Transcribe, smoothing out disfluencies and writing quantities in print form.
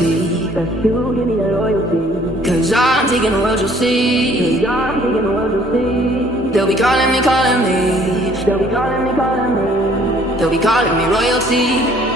loyalty. Best you give me that loyalty. Cause I'm taking the world, you'll see. Cause I'm taking the world, you'll see. They'll be calling me, calling me. They'll be calling me, calling me. They'll be calling me royalty.